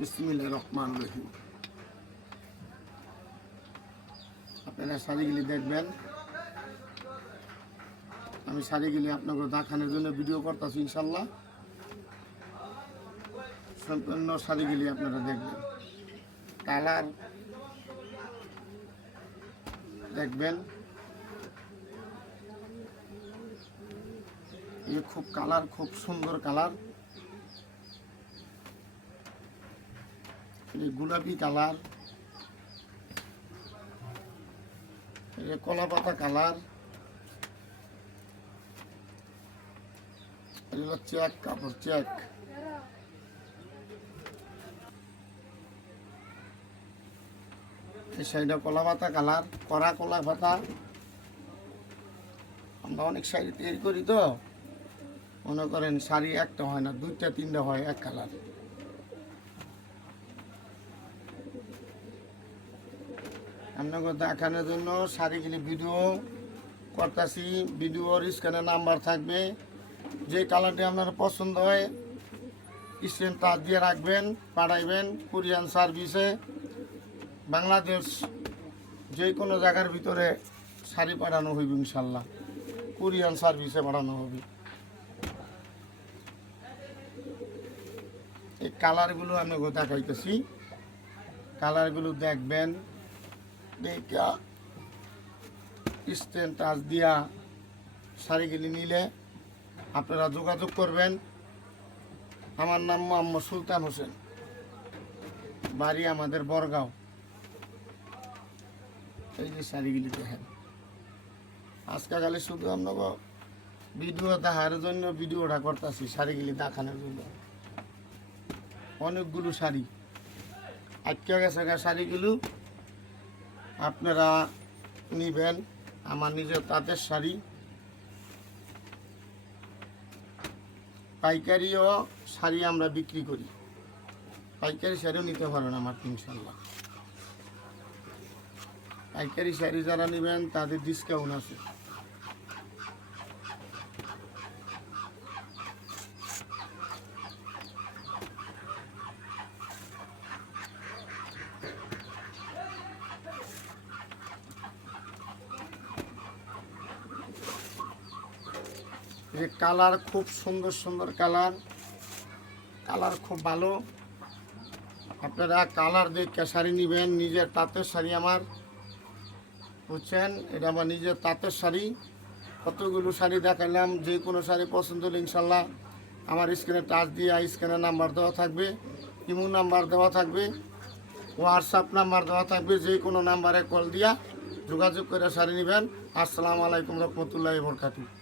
বিসমিল্লাহির রহমানির রহিম। আপনারা শাড়িগুলি দেখবেন। আমি শাড়িগুলি আপনাকে দেখানোর জন্য ভিডিও করতেছি। ইনশাল্লাহ সম্পূর্ণ শাড়িগুলি আপনারা দেখবেন। কালার দেখবেন, ये खूब कलर खूब सुंदर कलर, ये गुलाबी कलर, ये कला पाता कलर, ये चेक कपड़ चेक, ये साइड कला पाता कलर करा कला पाता আমরা অনেক শাড়ি তৈরি করি তো মনে করেন শাড়ি একটা হয় না, দুইটা তিনটা হয় এক কালার। আপনাকে দেখানোর জন্য শাড়িগুলি ভিডিও করতেছি। ভিডিওর স্ক্রিনে নাম্বার থাকবে, যে কালারটি আপনার পছন্দ হয় স্ক্রিন টাচ দিয়ে রাখবেন, পাঠাইবেন কুরিয়ান সার্ভিসে। বাংলাদেশ যে কোনো জায়গার ভিতরে শাড়ি পাঠানো হইবে ইনশাল্লাহ, কুরিয়ান সার্ভিসে পাঠানো হবে। এই কালারগুলো আমি দেখাইতেছি, কালারগুলো দেখবেন, দেখা স্ক্রিন টাচ দিয়া শাড়িগুলি নিলে আপনারা যোগাযোগ করবেন। আমার নাম মোহাম্মদ সুলতান হোসেন, বাড়ি আমাদের বরগাঁও। এই যে শাড়িগুলি দেখেন, আজকালে শুধু আপনাকে ভিডিও দেখার জন্য ভিডিওটা করতেছি, শাড়িগুলি দেখানোর জন্য। অনেকগুলো শাড়ি আটকে গেছে, শাড়িগুলো আপনারা নিবেন। আমার নিজের তাঁতের শাড়ি, পাইকারিও শাড়ি আমরা বিক্রি করি, পাইকারি শাড়িও নিতে পারেন আমার ইনশাল্লাহ। পাইকারি শাড়ি যারা নেবেন তাদের ডিসকাউন্ট আছে। যে কালার খুব সুন্দর সুন্দর কালার, কালার খুব ভালো। আপনারা কালার দেখে শাড়ি নেবেন। নিজের তাঁতের শাড়ি আমার, বুঝছেন, এটা আমার নিজের তাঁতের শাড়ি। কতগুলো শাড়ি দেখালাম, যে কোনো শাড়ি পছন্দ হলে ইনশাল্লাহ আমার স্ক্রিনে টাচ দিয়ে স্ক্রিনে নাম্বার দেওয়া থাকবে, ইমো নাম্বার দেওয়া থাকবে, হোয়াটসঅ্যাপ নাম্বার দেওয়া থাকবে। যে কোনো নাম্বারে কল দিয়া যোগাযোগ করে শাড়ি নেবেন। আসসালামু আলাইকুম রহমতুল্লাহি ওয়া বারাকাতুহু।